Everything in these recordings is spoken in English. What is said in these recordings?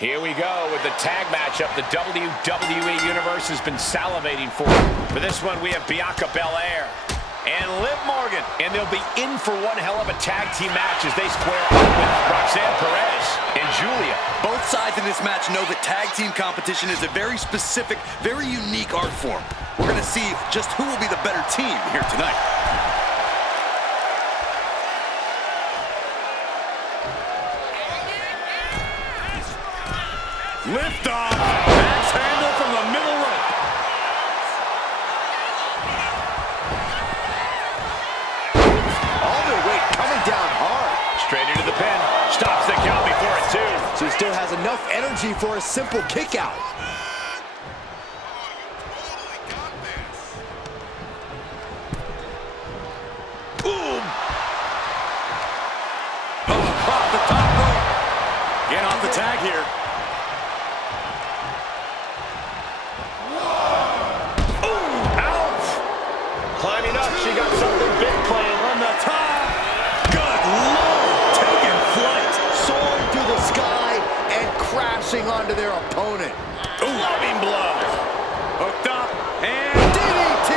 Here we go with the tag matchup the WWE Universe has been salivating for. For this one, we have Bianca Belair and Liv Morgan. And they'll be in for one hell of a tag team match as they square up with Roxanne Perez and Julia. Both sides in this match know that tag team competition is a very specific, very unique art form. We're going to see just who will be the better team here tonight. Lift off. Max handle from the middle rope. All their weight coming down hard. Straight into the pin. Stops the count before it, too. She still has enough energy for a simple kick out. Boom. Oh, off the top rope. Get off the tag here. Climbing up, she got something big planned On the top. Good Lord, taking flight. Soaring through the sky and crashing onto their opponent. loving blow. Hooked up and DDT!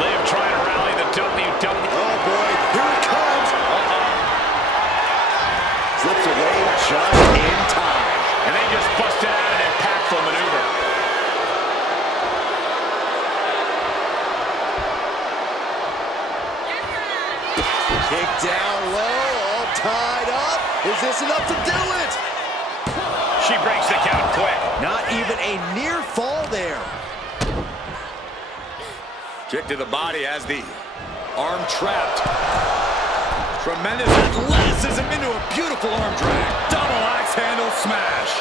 Liv trying to rally the WWE. Oh boy, here it comes. Slips away just in time. And they just busted out an impactful maneuver. Kick down low, all tied up. Is this enough to do it? She breaks the count quick. Not even a near fall there. kick to the body has the arm trapped. Tremendous athleticism into a beautiful arm drag. Double axe handle smash.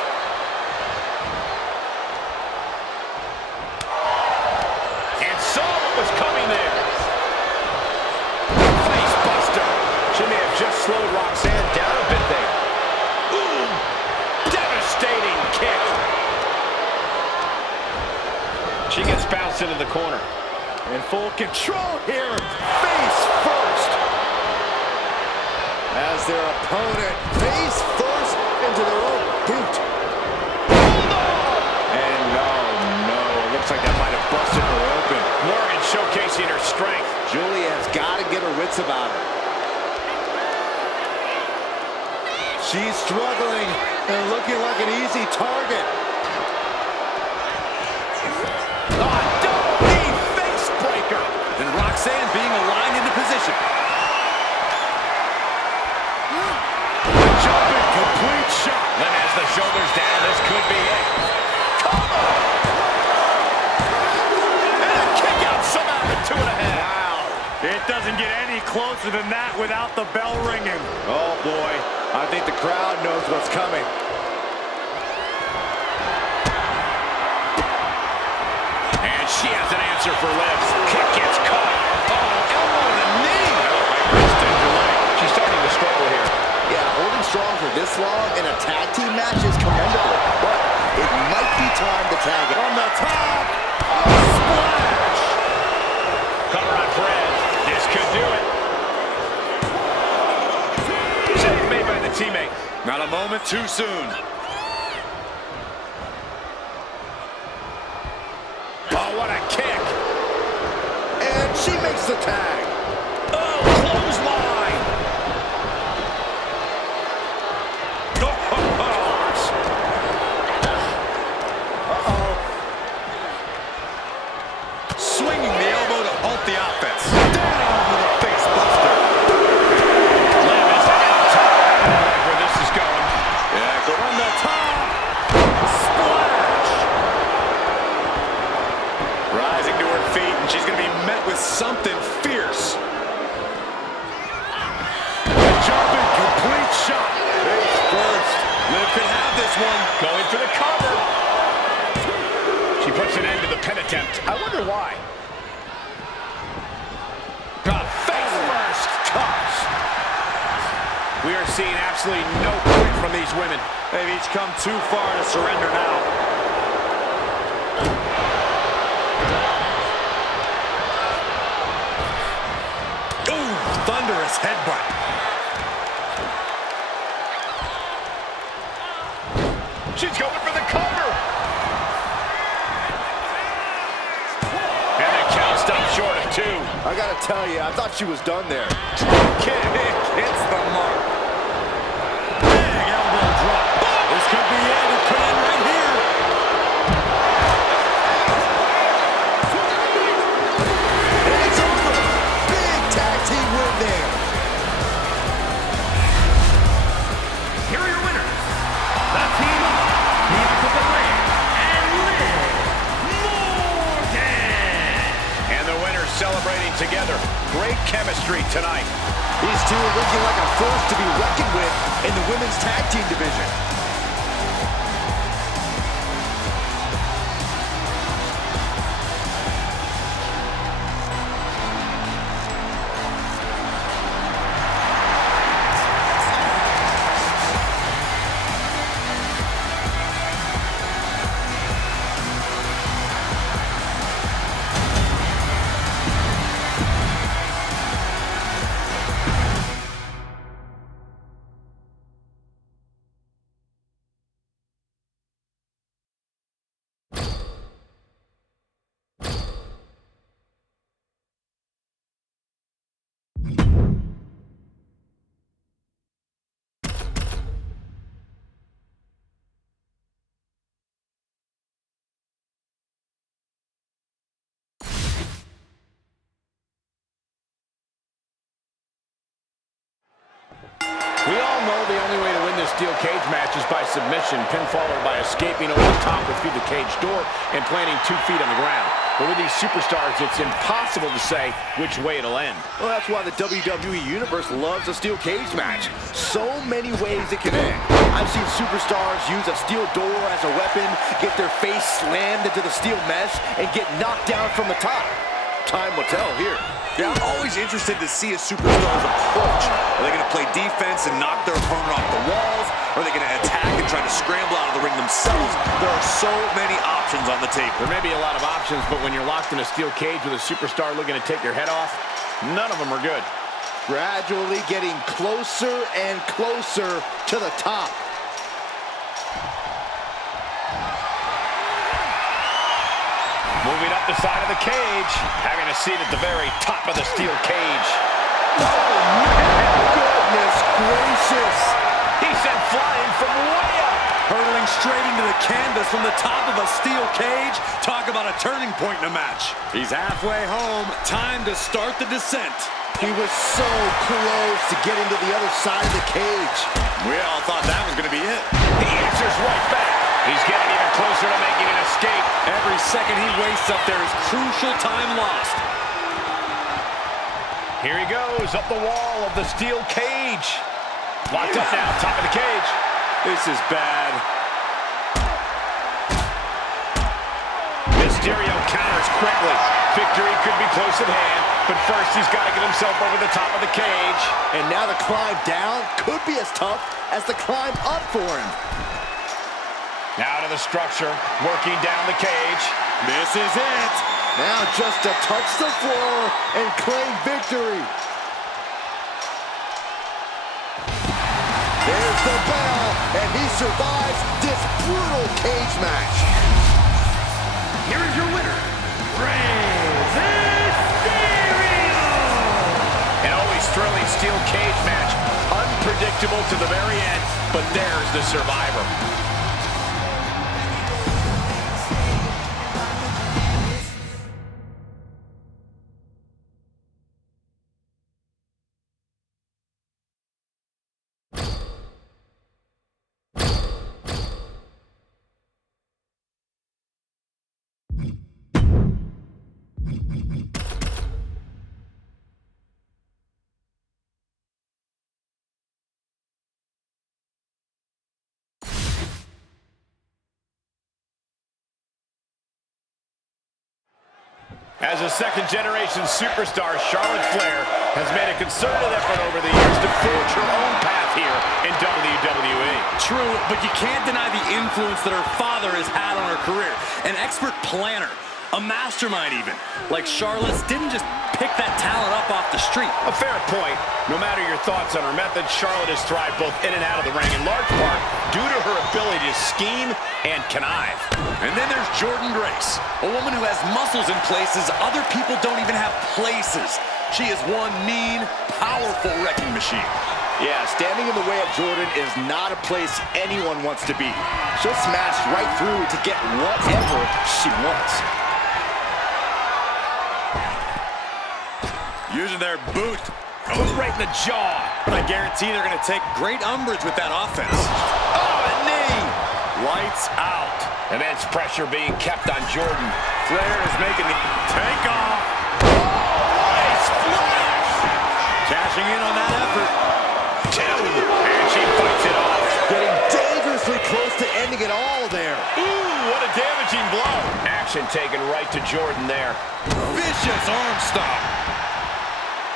And saw what was coming there. Face buster. She may have just slowed Roxanne down a bit there. Ooh, devastating kick. She gets bounced into the corner. In full control here, face first. As their opponent face first into their own boot. And no, it looks like that might have busted her open. Morgan showcasing her strength. Julia has got to get her wits about her. She's struggling and looking like an easy target. And Roxanne being aligned into position. Jumping complete shot. Then has the shoulders down. This could be it. Come on! And a kick out somehow to 2.5. Wow. It doesn't get any closer than that without the bell ringing. Oh boy, I think the crowd knows what's coming. And she has an answer for Liv. Kick gets caught. Oh, elbow to the knee. She's starting to struggle here. Yeah, holding strong for this long in a tag team match is commendable, but it might be time to tag it. From the top. Splash. Cover on Perez. This could do it. Save made by the teammate. Not a moment too soon. Oh, what a kick. And she makes the tag. Oh, clothesline. Uh-oh. Swinging the elbow to halt the offense. Down with a face buster. Liv is on top. I like where this is going. Yeah, go on the top. Splash. Rising to her feet, and she's going to be met with something fierce. Jumping complete shot. Face first. Liv could have this one. Going for the cover. She puts an end to the pin attempt. I wonder why. Face first. Toss. We are seeing absolutely no quit from these women. They've each come too far to surrender now. Ooh, thunderous headbutt. She's going for the cover. And the count stopped short of 2. I gotta tell you, I thought she was done there. Drop kick hits the mark. Big elbow drop. This could be it. It could end right here. And it's over. Big tag team win there. Here are your winners, the team of Bianca Belair and Liv Morgan. And the winners celebrating together. Great chemistry tonight. These two are looking like a force to be reckoned with in the women's tag team division. We all know the only way to win this steel cage match is by submission, pinfall, or by escaping over the top or through the cage door and planting 2 feet on the ground. But with these superstars, it's impossible to say which way it'll end. Well, that's why the WWE Universe loves a steel cage match. So many ways it can end. I've seen superstars use a steel door as a weapon, get their face slammed into the steel mesh, and get knocked down from the top. Time will tell here. Yeah, I'm always interested to see a superstar's approach. Are they going to play defense and knock their opponent off the walls? Or are they going to attack and try to scramble out of the ring themselves? There are so many options on the table. There may be a lot of options, but when you're locked in a steel cage with a superstar looking to take your head off, none of them are good. Gradually getting closer and closer to the top. Moving up the side of the cage, having a seat at the very top of the steel cage. Oh, man, goodness gracious. He sent flying from way up. Hurtling straight into the canvas from the top of a steel cage. Talk about a turning point in a match. He's halfway home. Time to start the descent. He was so close to getting to the other side of the cage. We all thought that was going to be it. He answers right back. He's getting even closer to making an escape. Every second he wastes up there is crucial time lost. Here he goes, up the wall of the steel cage. Locked up now, top of the cage. This is bad. Mysterio counters quickly. Victory could be close at hand, but first he's got to get himself over the top of the cage. And now the climb down could be as tough as the climb up for him. Now to the structure, working down the cage. This is it. Now just to touch the floor and claim victory. There's the bell, and he survives this brutal cage match. Here is your winner, Rey Mysterio. An always thrilling steel cage match, unpredictable to the very end, but there's the survivor. As a second-generation superstar, Charlotte Flair has made a concerted effort over the years to forge her own path here in WWE. True, but you can't deny the influence that her father has had on her career. An expert planner, a mastermind even. Like Charlotte didn't just pick that talent up off the street. A fair point. No matter your thoughts on her methods, Charlotte has thrived both in and out of the ring, in large part due to her ability to scheme and connive. And then there's Jordynne Grace, a woman who has muscles in places other people don't even have places. She is one mean, powerful wrecking machine. Yeah, standing in the way of Jordynne is not a place anyone wants to be. She'll smash right through to get whatever she wants. Using their boot. Oh, right in the jaw. But I guarantee they're going to take great umbrage with that offense. Oh, a knee. Lights out. Immense pressure being kept on Jordynne. Flair is making the takeoff. Oh, what a splash! Cashing in on that effort. Two, and she fights it off. Getting dangerously close to ending it all there. Ooh, what a damaging blow. Action taken right to Jordynne there. Vicious arm stop.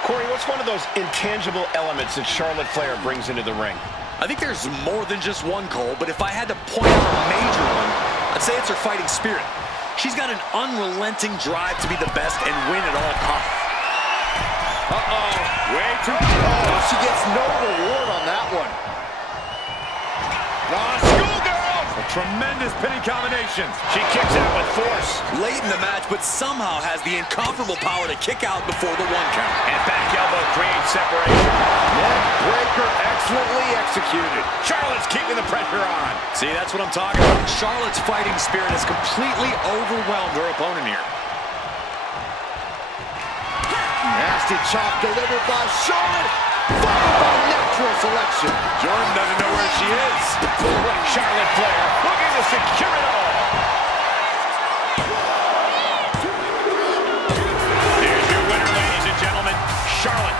Corey, what's one of those intangible elements that Charlotte Flair brings into the ring? I think there's more than just one, Cole, but if I had to point out a major one, I'd say it's her fighting spirit. She's got an unrelenting drive to be the best and win at all costs. Uh-oh, way too... Oh, she gets no reward on that one. Schoolgirl! A tremendous pinning combination. She kicks out with force. Late in the match, but somehow has the incomparable power to kick out before the 1 count. And back elbow creates separation. Neck breaker excellently executed. Charlotte's keeping the pressure on. See, that's what I'm talking about. Charlotte's fighting spirit has completely overwhelmed her opponent here. Nasty chop delivered by Charlotte, followed by natural selection. Jordynne doesn't know where she is. Full-blood Charlotte Flair looking to secure it all. Here's your winner, ladies and gentlemen, Charlotte.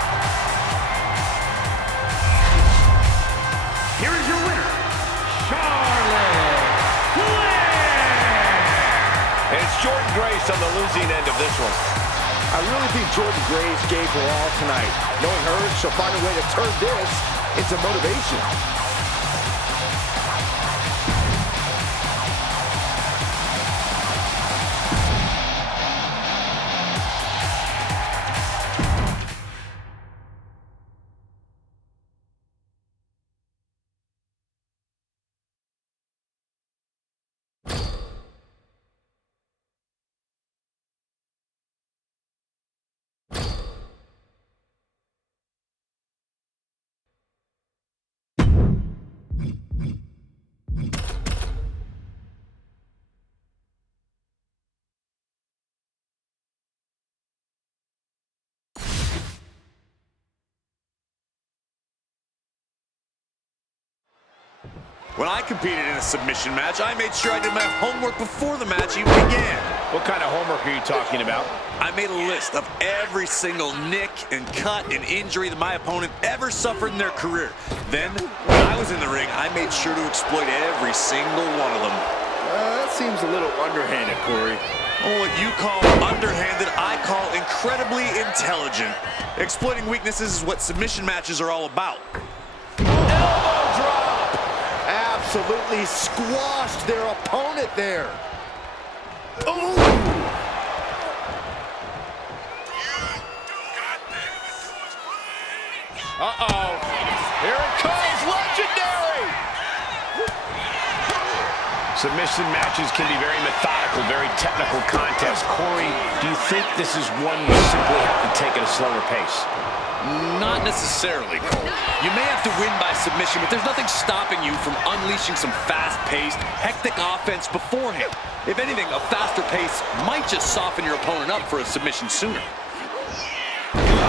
Here is your winner, Charlotte Flair. And it's Jordynne Grace on the losing end of this one. I really think Jordynne Grace gave her all tonight. Knowing her, she'll find a way to turn this into motivation. When I competed in a submission match, I made sure I did my homework before the match even began. What kind of homework are you talking about? I made a list of every single nick and cut and injury that my opponent ever suffered in their career. Then, when I was in the ring, I made sure to exploit every single one of them. That seems a little underhanded, Corey. Oh, what you call underhanded, I call incredibly intelligent. Exploiting weaknesses is what submission matches are all about. Elbow drop! Absolutely squashed their opponent there. Ooh! Uh-oh. Here it comes, legendary! Submission matches can be very methodical, very technical contests. Corey, do you think this is one you simply have to take at a slower pace? Not necessarily, Cole. You may have to win by submission, but there's nothing stopping you from unleashing some fast-paced, hectic offense beforehand. If anything, a faster pace might just soften your opponent up for a submission sooner.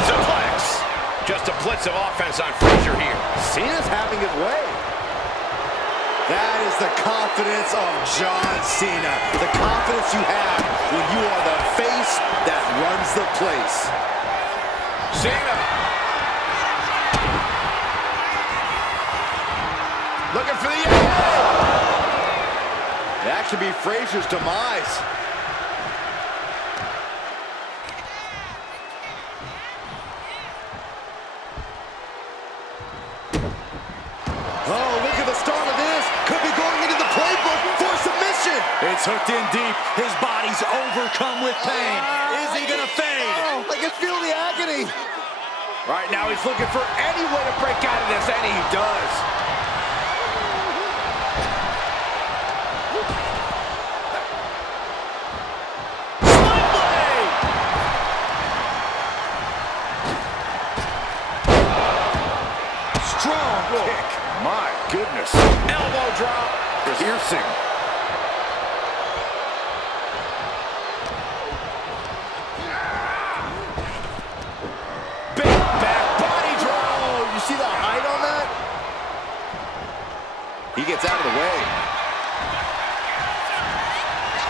Suplex! Just a blitz of offense on Frazier here. Cena's having his way. That is the confidence of John Cena. The confidence you have when you are the face that runs the place. Cena! Looking for the elbow! That could be Frazier's demise. Oh, look at the start of this. Could be going into the playbook for submission. It's hooked in deep. His body's overcome with pain. Is he gonna fade? Oh, I can feel the agony. Right now he's looking for any way to break out of this, and he does. Strong kick. My goodness. Elbow drop. Piercing. Big back body drop. Oh, you see the height on that? He gets out of the way.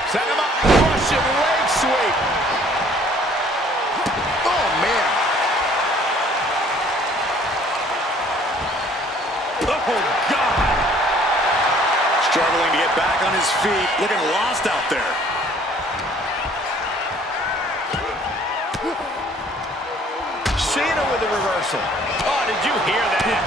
Set him up. Russian leg sweep. Oh, man. Oh, God. Struggling to get back on his feet. Looking lost out there. Cena with the reversal. Oh, did you hear that?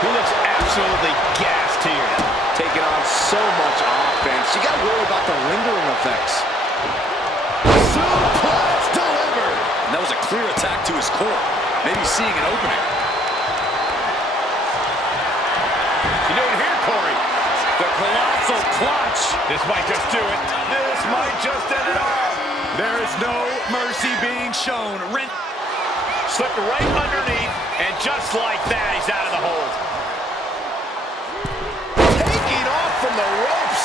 He looks absolutely gassed here. Taking on so much offense. You got to worry about the lingering effects. Suplex delivered. And that was a clear attack to his core. Maybe seeing an opening. You doing here, Corey? The colossal clutch. This might just do it. This might just end it all. There is no mercy being shown. Slipped right underneath, and just like that, he's out of the hold. Taking off from the ropes.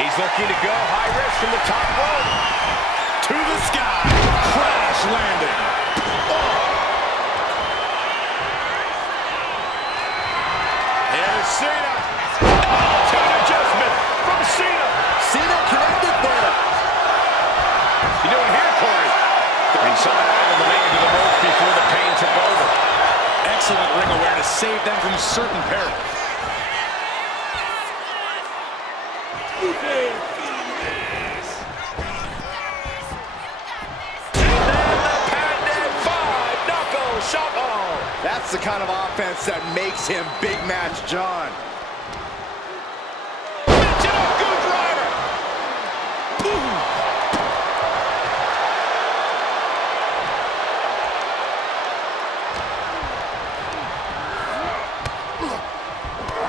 He's looking to go high risk from the top rope. To the sky. Crash landing. Here's Cena. Altitude adjustment from Cena. Cena connected there. You doing here, Corey? Inside able to make it to the ropes before the pain took over. Excellent ring awareness saved them from certain peril. That's the kind of offense that makes him Big Match John.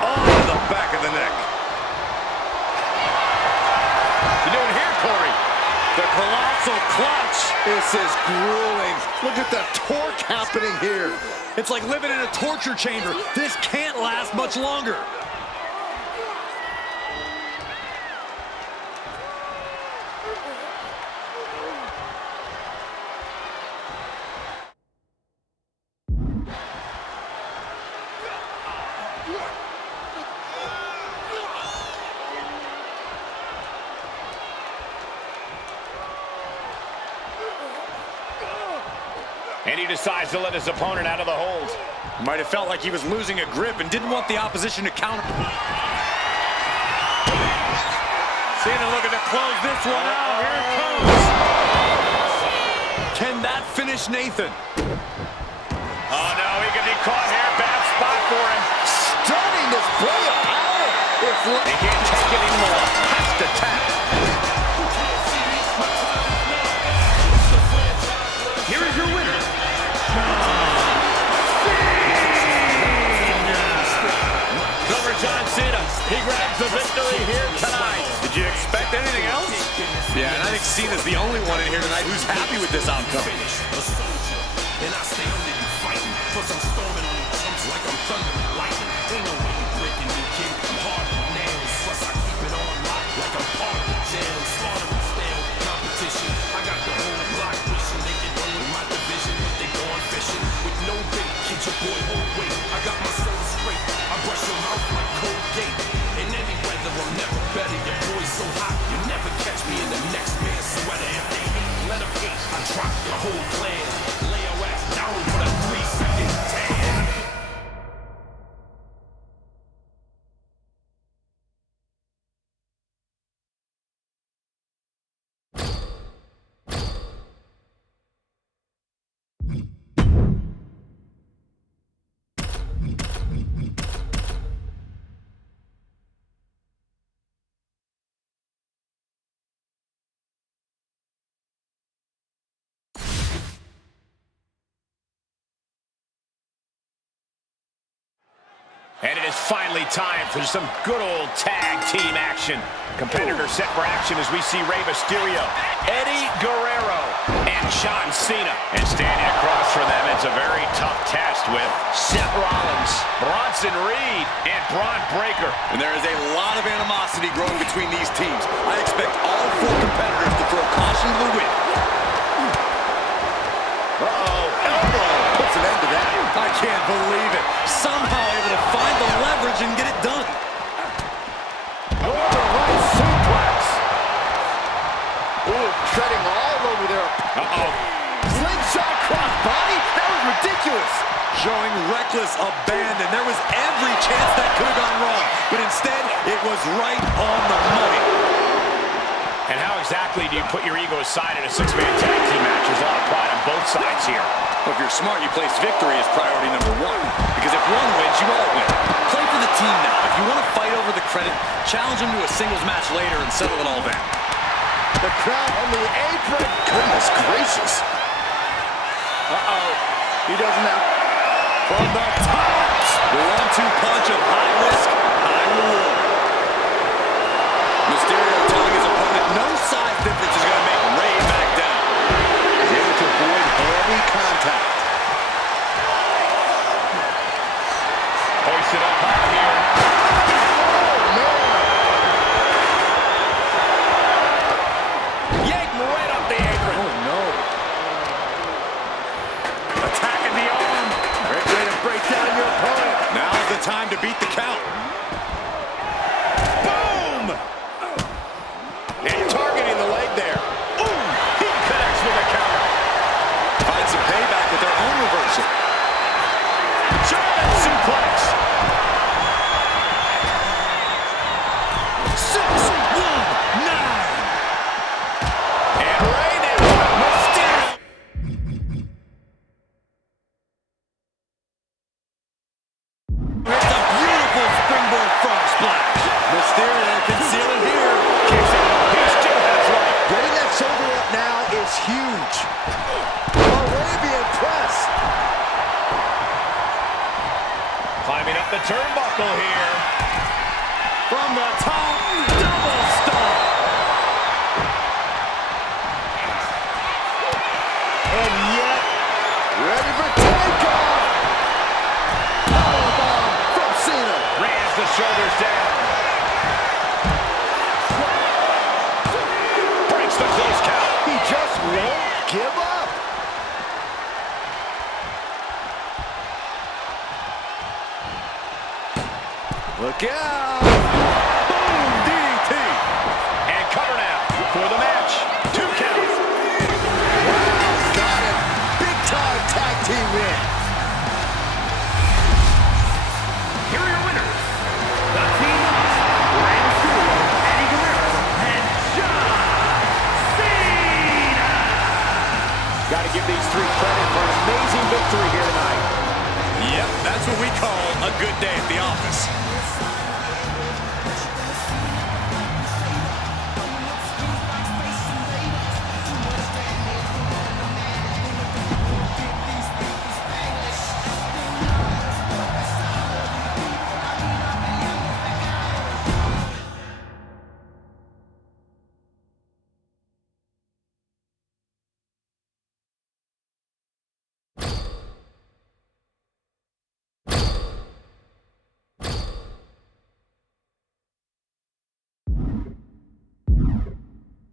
On the back of the neck. You doing here, Corey? The colossal clutch. This is grueling. Look at the torque happening here. It's like living in a torture chamber. This can't last much longer. And he decides to let his opponent out of the hold. Might have felt like he was losing a grip and didn't want the opposition to counter. Cena looking to close this one out. Here it comes. Can that finish Nathan? Oh, no, he could be caught here. Bad spot for him. Stunning display of power. He can't take it anymore. Has to tap. Here is your winner, Over John Cena. He grabs the victory here tonight. Did you expect anything else? Yeah, and I think Cena's the only one in here tonight who's happy with this outcome. And I stay under you fighting, plus I'm storming on you chumps like I'm thunder and lightning. Ain't no way you breaking me, kid. I'm hard with nails, plus I keep it on lock like I'm part of the jail. Slaughter and stale competition. I got the whole block wishing they could run with my division, but they going fishing with no bait. Kid your boy whole weight. I got my soul straight. I brush your mouth like Colgate. In any weather, I'm never better. Your boy's so hot, you never catch me in the next man's sweater. If they hate, let them hate. I drop the whole plan. Lay your ass down for the 3-second tan. And it is finally time for some good old tag team action. Competitors set for action as we see Rey Mysterio, Eddie Guerrero, and John Cena. And standing across from them, it's a very tough test with Seth Rollins, Bronson Reed, and Braun Breaker. And there is a lot of animosity growing between these teams. I expect all 4 competitors to throw caution to the wind. Elbow puts an end to that. I can't believe it. Somehow able to find the leverage and get it done. Northern right suplex. Ooh, treading all over there. Slingshot crossbody. That was ridiculous. Showing reckless abandon. There was every chance that could have gone wrong, but instead, it was right on the money. And how exactly do you put your ego aside in a 6-man tag team match? There's a lot of pride on both sides here. Well, if you're smart, you place victory as priority number 1. Because if one wins, you all win. Play for the team now. If you want to fight over the credit, challenge them to a singles match later and settle it all down. The crowd on the apron. Goodness gracious. He doesn't have... From the top. The 1-2 punch of high risk, high reward. Mysterio telling his opponent no size difference is going to make Rey back down. He's able to avoid heavy contact. Hoisted up high here. Yank right up the apron. Oh, no. Attacking the arm. Great way to break down your opponent. Now's the time to beat the count. Boom! And targeting the leg there. Ooh, he connects with a counter. Find some payback with their own reversal. German suplex. 6-1-9. And Rey now. Mysterio. It's a beautiful springboard frog splash. Mysterio can seal it here. Kicks it. He still has life. Getting that shoulder up now is huge. Arabian press. Climbing up the turnbuckle here. From the top.